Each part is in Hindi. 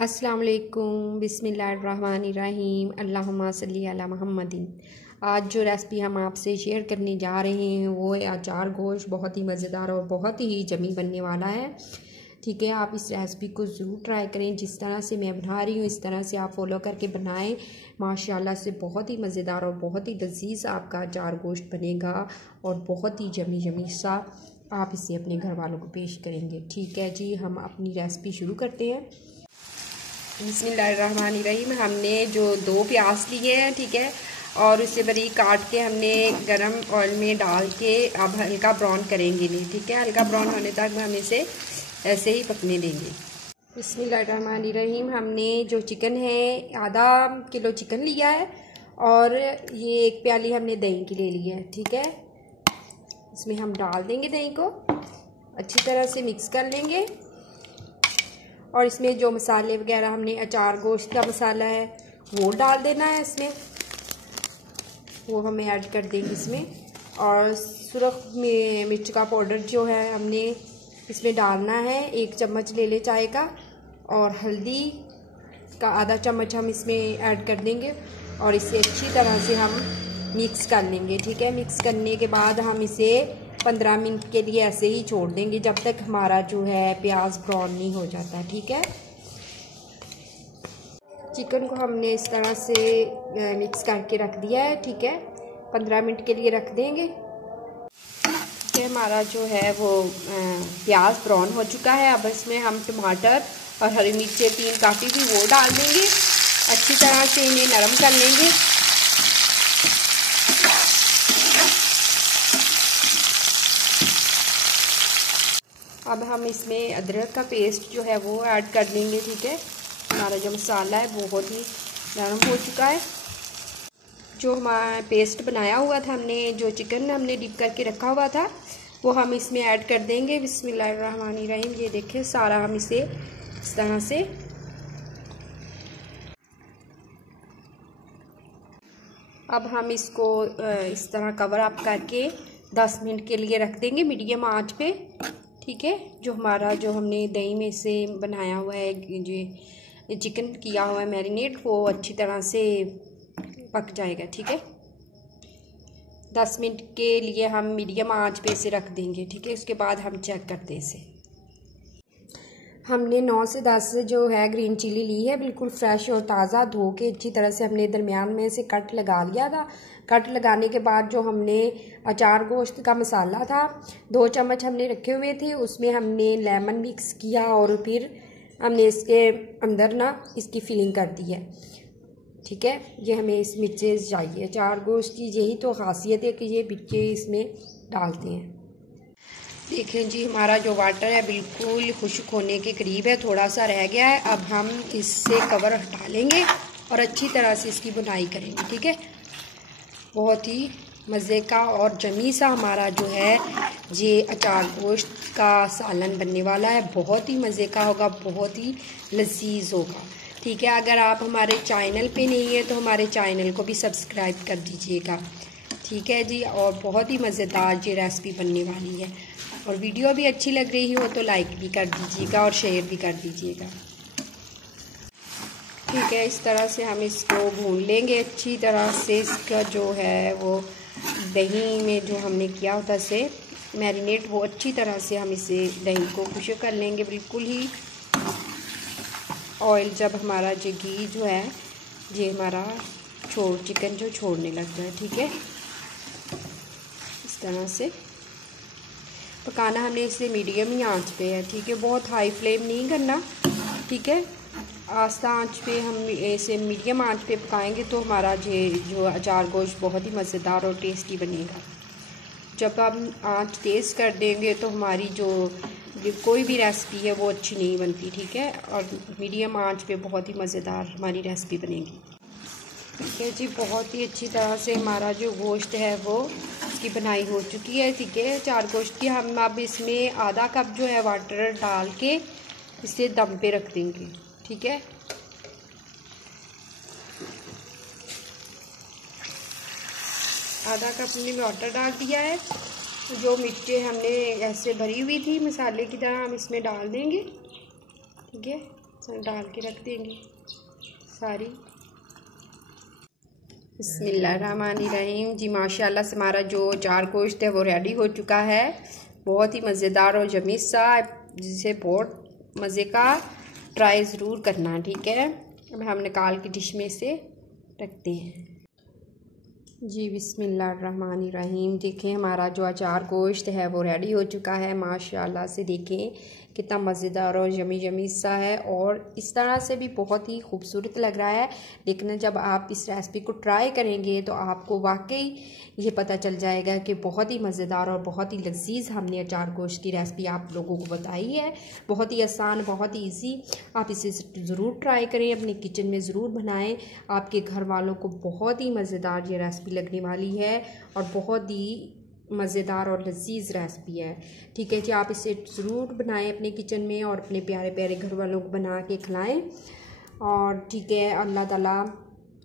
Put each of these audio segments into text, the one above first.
अस्सलाम वालेकुम, बिस्मिल्लाहिर्रहमानिर्रहीम, अल्लाहुम्मा सल्ली अला मुहम्मदिन। आज जो रेसिपी हम आपसे शेयर करने जा रहे हैं वो है अचार गोश्त। बहुत ही मज़ेदार और बहुत ही जमी बनने वाला है। ठीक है, आप इस रेसिपी को ज़रूर ट्राई करें। जिस तरह से मैं बना रही हूँ इस तरह से आप फॉलो करके बनाएं। माशाल्लाह से बहुत ही मज़ेदार और बहुत ही लज़ीज़ आपका अचार गोश्त बनेगा और बहुत ही जमी जमी सा आप इसे अपने घर वालों को पेश करेंगे। ठीक है जी, हम अपनी रेसिपी शुरू करते हैं। बिस्मिल्लाहिर्रहमानिर्रहीम। हमने जो 2 प्याज लिए हैं, ठीक है, और उसे बारीक काट के हमने गरम ऑयल में डाल के अब हल्का ब्राउन करेंगे नहीं। ठीक है, हल्का ब्राउन होने तक हम इसे ऐसे ही पकने देंगे। बिस्मिल्लाहिर्रहमानिर्रहीम। हमने जो चिकन है आधा किलो चिकन लिया है और ये 1 प्याली हमने दही की ले ली है। ठीक है, इसमें हम डाल देंगे दही को, अच्छी तरह से मिक्स कर लेंगे और इसमें जो मसाले वगैरह हमने अचार गोश्त का मसाला है वो डाल देना है इसमें, वो हमें ऐड कर देंगे इसमें। और सुरख में मिर्च का पाउडर जो है हमने इसमें डालना है, 1 चम्मच ले ले चाय का, और हल्दी का आधा चम्मच हम इसमें ऐड कर देंगे और इसे अच्छी तरह से हम मिक्स कर लेंगे। ठीक है, मिक्स करने के बाद हम इसे 15 मिनट के लिए ऐसे ही छोड़ देंगे जब तक हमारा जो है प्याज ब्राउन नहीं हो जाता। ठीक है, चिकन को हमने इस तरह से मिक्स करके रख दिया है। ठीक है, 15 मिनट के लिए रख देंगे। ठीक है, हमारा जो है वो प्याज ब्राउन हो चुका है। अब इसमें हम टमाटर और हरी मिर्चें 3 काटी थी वो डाल देंगे, अच्छी तरह से इन्हें नरम कर लेंगे। अब हम इसमें अदरक का पेस्ट जो है वो ऐड कर देंगे। ठीक है, हमारा जो मसाला है बहुत ही नरम हो चुका है। जो हमारा पेस्ट बनाया हुआ था हमने, जो चिकन हमने डिप करके रखा हुआ था वो हम इसमें ऐड कर देंगे। बिस्मिल्लाहिर्रहमानिर्रहीम। ये देखिए सारा हम इसे इस तरह से अब हम इसको इस तरह कवर अप करके 10 मिनट के लिए रख देंगे मीडियम आंच पे। ठीक है, जो हमारा जो हमने दही में से बनाया हुआ है, जो चिकन किया हुआ है मैरिनेट, वो अच्छी तरह से पक जाएगा। ठीक है, 10 मिनट के लिए हम मीडियम आंच पे इसे रख देंगे। ठीक है, उसके बाद हम चेक करते हैं इसे। हमने 9 से 10 जो है ग्रीन चिली ली है, बिल्कुल फ्रेश और ताज़ा, धो के अच्छी तरह से हमने दरमियान में से कट लगा लिया था। कट लगाने के बाद जो हमने अचार गोश्त का मसाला था 2 चम्मच हमने रखे हुए थे, उसमें हमने लेमन मिक्स किया और फिर हमने इसके अंदर ना इसकी फिलिंग कर दी है। ठीक है, ये हमें इस मिर्चे चाहिए। अचार गोश्त की यही तो खासियत है कि ये मिर्चे इसमें डालते हैं। देखें जी, हमारा जो वाटर है बिल्कुल खुश्क होने के करीब है, थोड़ा सा रह गया है। अब हम इससे कवर हटा लेंगे और अच्छी तरह से इसकी बुनाई करेंगे। ठीक है, बहुत ही मज़े का और जमी सा हमारा जो है ये अचार गोश्त का सालन बनने वाला है। बहुत ही मज़े का होगा, बहुत ही लजीज होगा। ठीक है, अगर आप हमारे चैनल पे नहीं है तो हमारे चैनल को भी सब्सक्राइब कर दीजिएगा। ठीक है जी, और बहुत ही मज़ेदार ये रेसिपी बनने वाली है। और वीडियो भी अच्छी लग रही हो तो लाइक भी कर दीजिएगा और शेयर भी कर दीजिएगा। ठीक है, इस तरह से हम इसको भून लेंगे अच्छी तरह से। इसका जो है वो दही में जो हमने किया होता से मैरिनेट, वो अच्छी तरह से हम इसे दही को खुश्क कर लेंगे बिल्कुल ही। ऑयल जब हमारा जो घी जो है ये हमारा चिकन जो छोड़ने लगता है। ठीक है, इस तरह से पकाना हमने इसे मीडियम ही आंच पे है। ठीक है, बहुत हाई फ्लेम नहीं करना। ठीक है, आस्था आंच पे हम इसे मीडियम आंच पे पकाएंगे तो हमारा जो अचार गोश्त बहुत ही मज़ेदार और टेस्टी बनेगा। जब हम आंच तेज़ कर देंगे तो हमारी जो कोई भी रेसिपी है वो अच्छी नहीं बनती। ठीक है, और मीडियम आंच पे बहुत ही मज़ेदार हमारी रेसिपी बनेगी। ठीक है जी, बहुत ही अच्छी तरह से हमारा जो गोश्त है वो इसकी बनाई हो चुकी है। ठीक है, अचार गोश्त की हम अब इसमें आधा कप जो है वाटर डाल के इसे दम पे रख देंगे। ठीक है, आधा कप हमने वाटर डाल दिया है। जो मिर्चें हमने ऐसे भरी हुई थी मसाले की तरह हम इसमें डाल देंगे। ठीक है, डाल के रख देंगे सारी। बिस्मिल्लाहिर्रहमानिर्रहीम। जी माशाल्लाह से हमारा जो अचार गोश्त है वो रेडी हो चुका है। बहुत ही मज़ेदार और यम्मी सा, जिसे बहुत मज़े का, ट्राई ज़रूर करना, ठीक है। अब हम निकाल के डिश में से रखते हैं। जी बिस्मिल्लाहिर्रहमानिर्रहीम। देखें हमारा जो अचार गोश्त है वो रेडी हो चुका है। माशाल्लाह से देखें कितना मज़ेदार और यमी यमी सा है, और इस तरह से भी बहुत ही खूबसूरत लग रहा है। लेकिन जब आप इस रेसिपी को ट्राई करेंगे तो आपको वाकई ये पता चल जाएगा कि बहुत ही मज़ेदार और बहुत ही लजीज़ हमने अचार गोश्त की रेसिपी आप लोगों को बताई है। बहुत ही आसान, बहुत ही ईजी। आप इसे ज़रूर ट्राई करें, अपने किचन में ज़रूर बनाएं। आपके घर वालों को बहुत ही मज़ेदार ये रेसिपी लगने वाली है और बहुत ही मज़ेदार और लजीज़ रेसिपी है, ठीक है जी। आप इसे ज़रूर बनाएं अपने किचन में और अपने प्यारे प्यारे घर वालों को बना के खिलाएं। और ठीक है, अल्लाह ताला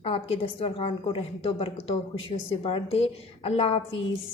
आपके दस्तरखान को रहमतों बरकतों खुशियों से भर दे। अल्लाह हाफिज़।